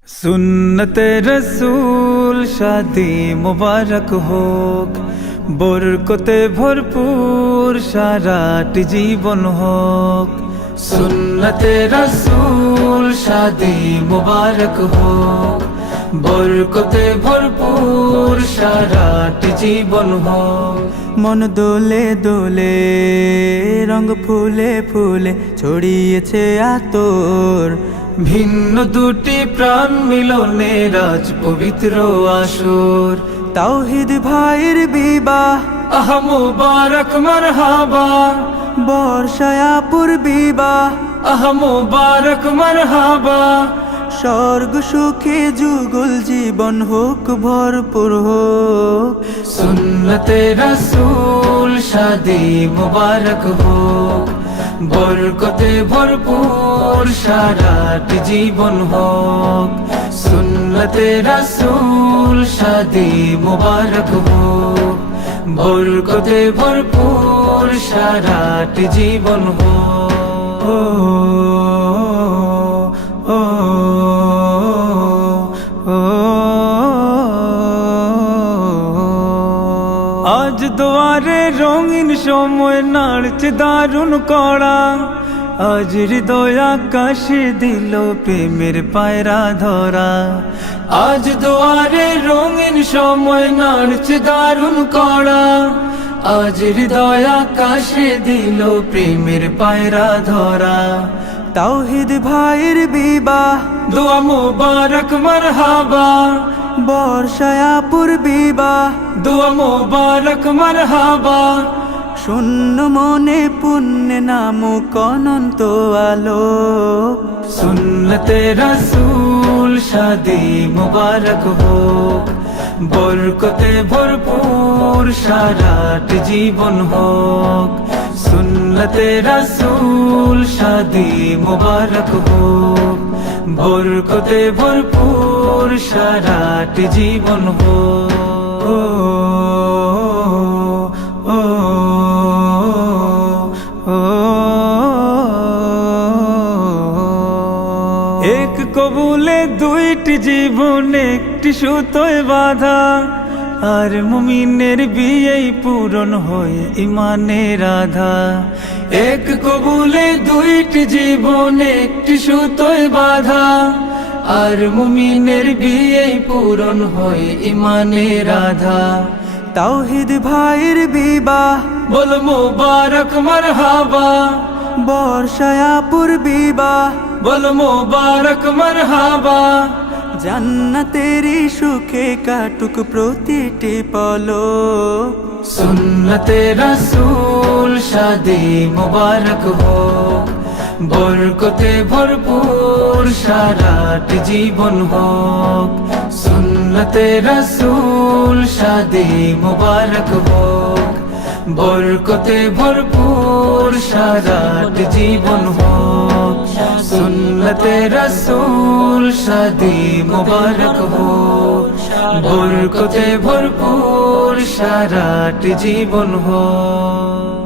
सुन्नते रसूल शादी मुबारक होक, बरकते भरपूर साराटी जीवन होक। सुन्नते रसूल शादी मुबारक होक, बरकते भरपूर साराटी जीवन होक। मन दोले दोले रंग फुले फुले ছড়িয়েছে আতর, ভিন্ন দুটি প্রাণ মিলনে রাজ পবিত্র আসর। তাওহীদ ভাইয়ের বিবাহ আহা মুবারক মারহাবা, বর্ষায়াপুর বিবাহ আহা মুবারক মারহাবা। স্বর্গ সুখে যুগল জীবন হোক ভরপুর হোক। সুন্নতে রাসূল শাদি মুবারক হোক, বরকতে ভরপুর সারাটি জীবন হোক। সুন্নতে রাসূল শাদি মুবারক হোক, বরকতে ভরপুর সারাটি জীবন হোক। আজ দুয়ারে রঙিন সময় নাড়ছে দারুণ কড়া, আজ হৃদয় আকাশে দিল প্রেমের পায়রা ধরা। আজ দুয়ারে রঙিন সময় নাড়ছে দারুণ কড়া, আজ হৃদয় আকাশে দিল প্রেমের পায়রা ধরা। তাওহীদ ভাইয়ের বিবাহ দোয়া মুবারক মারহাবা, বর্ষায়াপুর বিবাহ দোয়া মুবারক মারহাবা। শূন্য মনে পুণ্যে নামুক অনন্ত আলো। সুন্নতে রাসূল শাদি মুবারক হোক, বরকতে ভরপুর সারাটি জীবন হোক। সুন্নতে রাসূল শাদি মুবারক হোক, বরকতে ভরপুর সারাটি জীবন হোক। এক কবুলে দুইটি জীবন একটি সুতোয় বাঁধা, আর মুমিনের বিয়েই পূরণ হয় ইমানের আধা। এক কবুলে দুইটি জীবন একটি সুতোয় বাঁধা, আর মুমিনের বিয়েই পূরণ হয় ইমানের আধা। তাওহীদ ভাইয়ের বিবাহ বল মুবারক মারহাবা, বর্ষায়াপুর বিবাহ বল মুবারক মারহাবা। জান্নাতেরি সুখে কাটুক প্রতিটি পলক। সুন্নতে রাসূল শাদি মুবারক হোক, বরকতে ভরপুর সারাটি জীবন হোক। সুন্নতে রাসূল শাদি মুবারক হোক, বরকতে ভরপুর সারাটি জীবন হোক। সুন্নতে রাসূল শাদি মুবারক হোক, বরকতে ভরপুর সারাটি জীবন হোক।